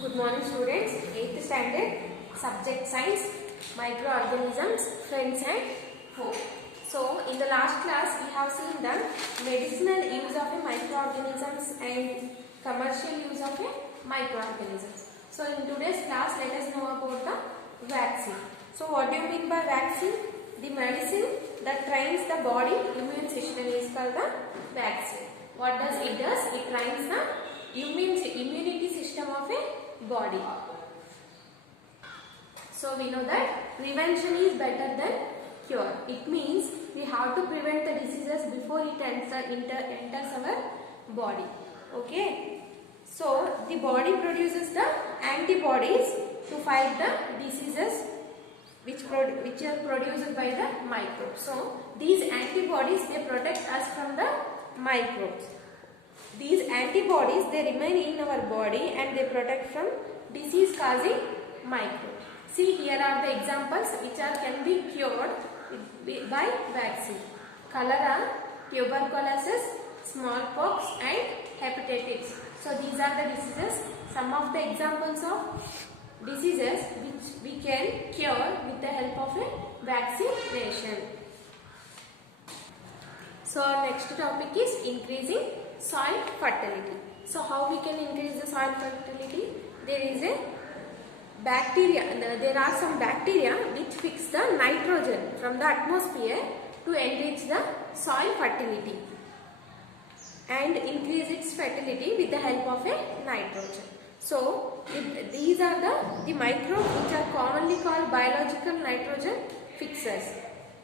Good morning students, 8th standard, subject science, microorganisms, friends and foe. So in the last class we have seen the medicinal use of a microorganisms and commercial use of a microorganisms. So in today's class let us know about the vaccine. So what do you mean by vaccine? The medicine that trains the body immune system is called the vaccine. What does it does? It trains the immunity system of a body. So we know that prevention is better than cure. It means we have to prevent the diseases before it enters our body. Okay. So the body produces the antibodies to fight the diseases which are produced by the microbes. So these antibodies, they protect us from the microbes. These antibodies, they remain in our body and they protect from disease causing microbes. See, here are the examples which can be cured by vaccine. Cholera, tuberculosis, smallpox and hepatitis. So these are the diseases, some of the examples of diseases which we can cure with the help of a vaccination. So our next topic is increasing soil fertility. So how we can increase the soil fertility? There is a bacteria, there are some bacteria which fix the nitrogen from the atmosphere to enrich the soil fertility and increase its fertility with the help of a nitrogen. So these are the microbes which are commonly called biological nitrogen fixers.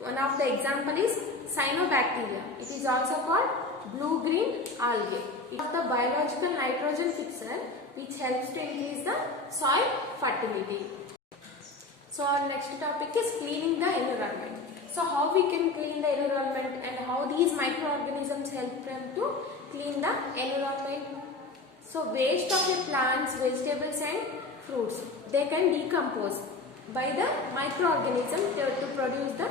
One of the example is cyanobacteria. It is also called blue-green algae. It is the biological nitrogen fixer which helps to increase the soil fertility. So our next topic is cleaning the environment. So how we can clean the environment and how these microorganisms help them to clean the environment. So waste of the plants, vegetables and fruits, they can decompose by the microorganism to produce the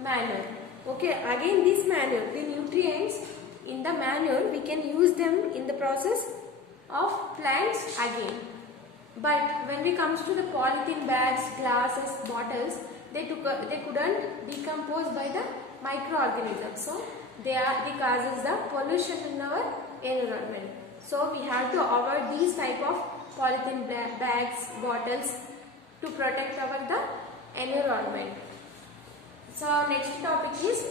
manure. Okay, again this manure, the nutrients in the manure, we can use them in the process of plants again. But when it comes to the polythene bags, glasses, bottles, they couldn't decompose by the microorganisms. So they causes the pollution in our environment. So we have to avoid these type of polythene bags, bottles to protect the environment. So next topic is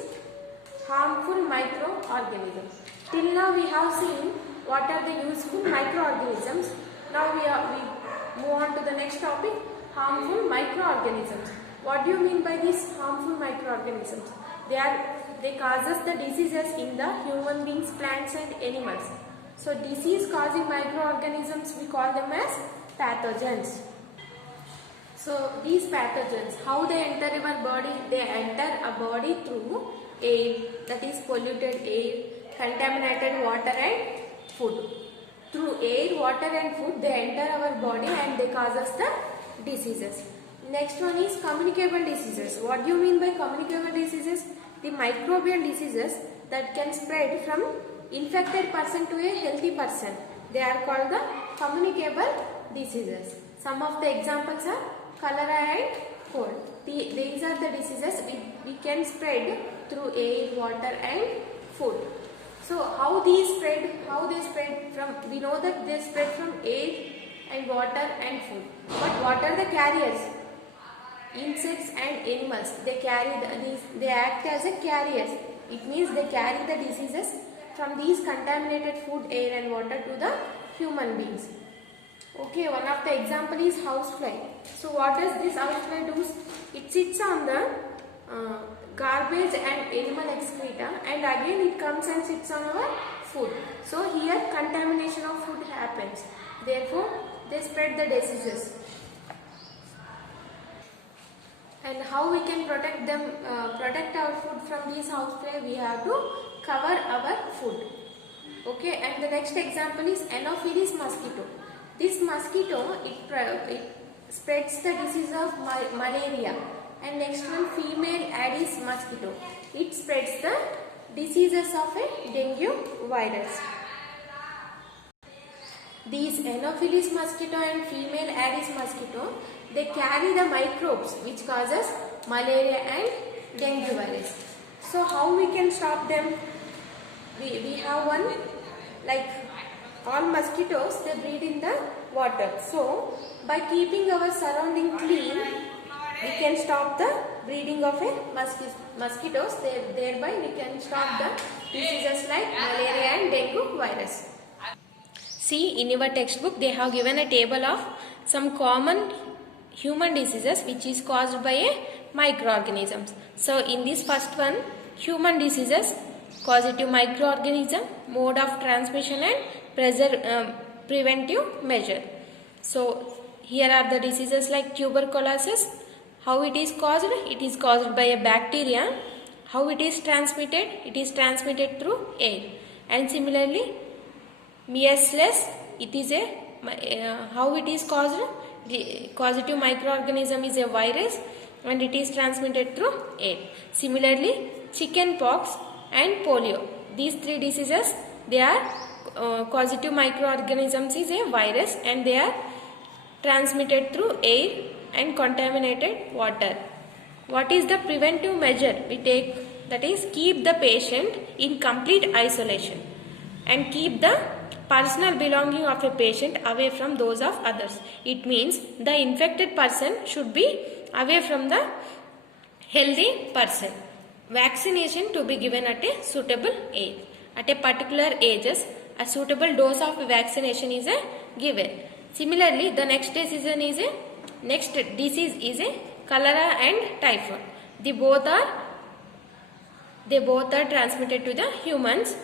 harmful microorganisms. Till now we have seen what are the useful microorganisms. Now we move on to the next topic, harmful microorganisms. What do you mean by these harmful microorganisms? They causes the diseases in the human beings, plants and animals. So disease causing microorganisms, we call them as pathogens. So these pathogens, how they enter our body? They enter our body through air, that is polluted air, contaminated water and food. Through air, water and food, they enter our body and they cause us the diseases. Next one is communicable diseases. What do you mean by communicable diseases? The microbial diseases that can spread from infected person to a healthy person. They are called the communicable diseases. Some of the examples are cholera and cold. These are the diseases we can spread through air, water and food. So how they spread from, we know that they spread from air and water and food. But what are the carriers? Insects and animals, they act as a carriers. It means they carry the diseases from these contaminated food, air and water to the human beings. Okay, one of the example is housefly. So what does this housefly do? It sits on the garbage and animal excreta and again it comes and sits on our food. So here contamination of food happens. Therefore, they spread the diseases. And how we can protect our food from these housefly? We have to cover our food. Okay, and the next example is Anopheles mosquito. This mosquito, it spreads the disease of malaria. And next one, female Aedes mosquito. It spreads the diseases of a dengue virus. These Anopheles mosquito and female Aedes mosquito, they carry the microbes which causes malaria and dengue virus. So how we can stop them? We have one, like all mosquitoes, they breed in the water. So by keeping our surrounding clean, we can stop the breeding of a mosquitoes. Thereby we can stop the diseases like malaria and dengue virus. See, in your textbook they have given a table of some common human diseases which is caused by a microorganisms. So in this first one, human diseases, causative microorganism, mode of transmission and preventive measure. So here are the diseases like tuberculosis. How it is caused? It is caused by a bacteria. How it is transmitted? It is transmitted through air. And similarly, measles, it is a how it is caused? The causative microorganism is a virus and it is transmitted through air. Similarly, chicken pox and polio, these three diseases, they are causative microorganisms is a virus and they are transmitted through air and contaminated water. What is the preventive measure we take? That is, keep the patient in complete isolation and keep the personal belonging of a patient away from those of others. It means the infected person should be away from the healthy person. Vaccination to be given at a suitable age. At a particular ages, a suitable dose of vaccination is given. Similarly, the next disease is a cholera and typhoid. They both are transmitted to the humans.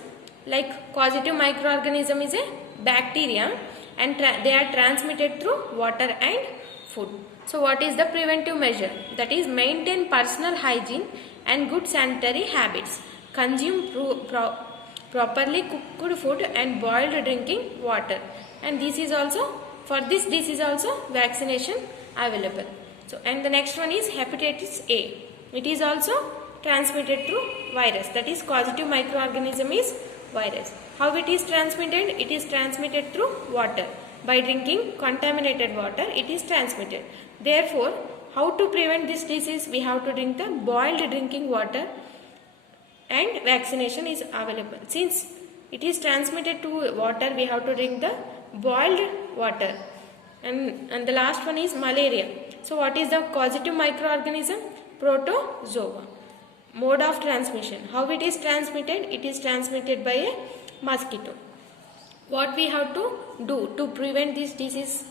Like causative microorganism is a bacteria and they are transmitted through water and food. So what is the preventive measure? That is, maintain personal hygiene and good sanitary habits. Consume properly cooked food and boiled drinking water. And this is also, for this is also vaccination available. So, and the next one is hepatitis A. It is also transmitted through virus. That is, causative microorganism is virus. How it is transmitted? It is transmitted through water. By drinking contaminated water, it is transmitted. Therefore, how to prevent this disease? We have to drink the boiled drinking water and vaccination is available. Since it is transmitted to water, we have to drink the boiled water. And the last one is malaria. So what is the causative microorganism? Protozoa. Mode of transmission. How it is transmitted? It is transmitted by a mosquito. What we have to do to prevent this disease?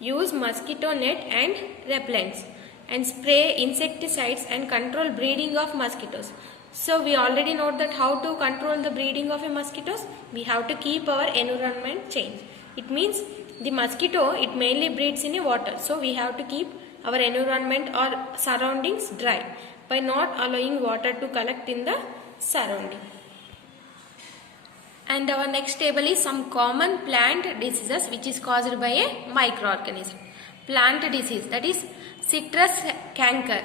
Use mosquito net and repellents and spray insecticides and control breeding of mosquitoes. So we already know that how to control the breeding of a mosquitoes. We have to keep our environment change. It means the mosquito, it mainly breeds in a water. So we have to keep our environment or surroundings dry by not allowing water to collect in the surrounding. And our next table is some common plant diseases which is caused by a microorganism. Plant disease, that is citrus canker,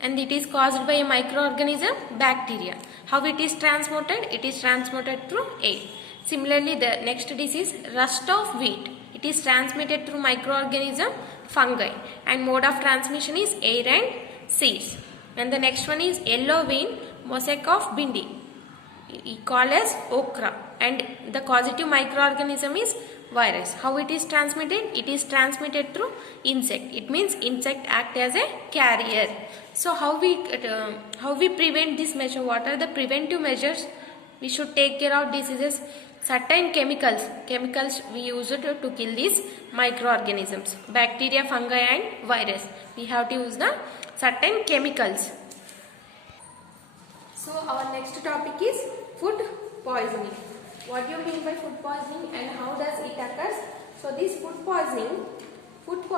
and it is caused by a microorganism, bacteria. How it is transmitted? It is transmitted through air. Similarly, the next disease, rust of wheat. It is transmitted through microorganism, fungi, and mode of transmission is air and seeds. And the next one is yellow vein mosaic of bindi, called as okra, and the causative microorganism is virus. How it is transmitted? It is transmitted through insect. It means insect act as a carrier. So how we prevent this measure? What are the preventive measures we should take care of diseases? Certain chemicals we use it to kill these microorganisms, bacteria, fungi and virus. We have to use the certain chemicals. So our next topic is food poisoning. What do you mean by food poisoning and how does it occur? So this food poisoning, it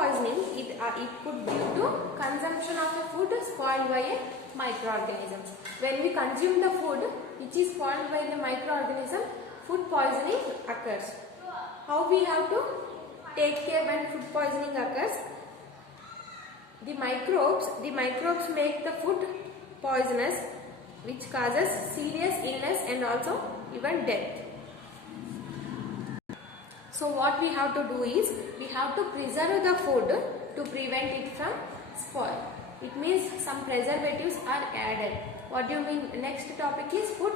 could be due to consumption of a food spoiled by a microorganisms. When we consume the food which is spoiled by the microorganism, food poisoning occurs. How we have to take care when food poisoning occurs? The microbes make the food poisonous, which causes serious illness and also even death. So what we have to do is, we have to preserve the food to prevent it from spoil. It means some preservatives are added. What do you mean? Next topic is food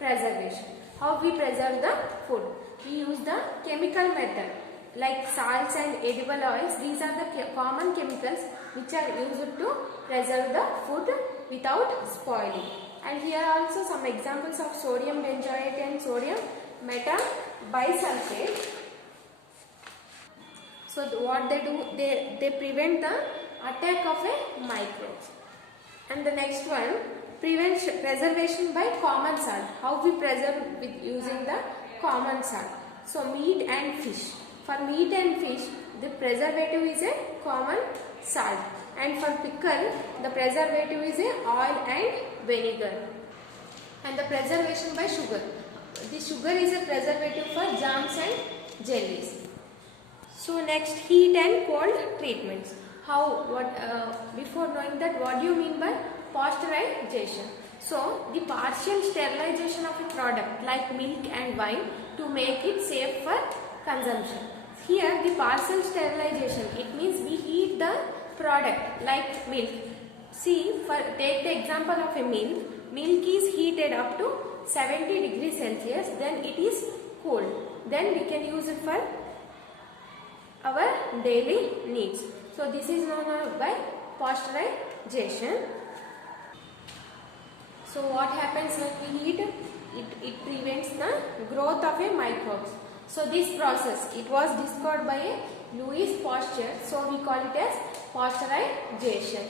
preservation. How we preserve the food? We use the chemical method like salts and edible oils. These are the common chemicals which are used to preserve the food without spoiling. And here are also some examples of sodium benzoate and sodium metabisulfate. So what they do, they prevent the attack of a microbes. And the next one, preservation by common salt. How we preserve with using the common salt. So meat and fish. For meat and fish, the preservative is a common salt. And for pickle, the preservative is a oil and vinegar. And the preservation by sugar. The sugar is a preservative for jams and jellies. So next, heat and cold treatments. Before knowing that, what do you mean by pasteurization? So the partial sterilization of a product like milk and wine to make it safe for consumption. Here the partial sterilization, it means we heat the product like milk. See, take the example of a milk. Milk is heated up to 70 degrees Celsius, then it is cold. Then we can use it for our daily needs. So this is known by pasteurization. So what happens when we heat? It prevents the growth of a microbes. So this process, it was discovered by Louis Pasteur. So we call it as pasteurization.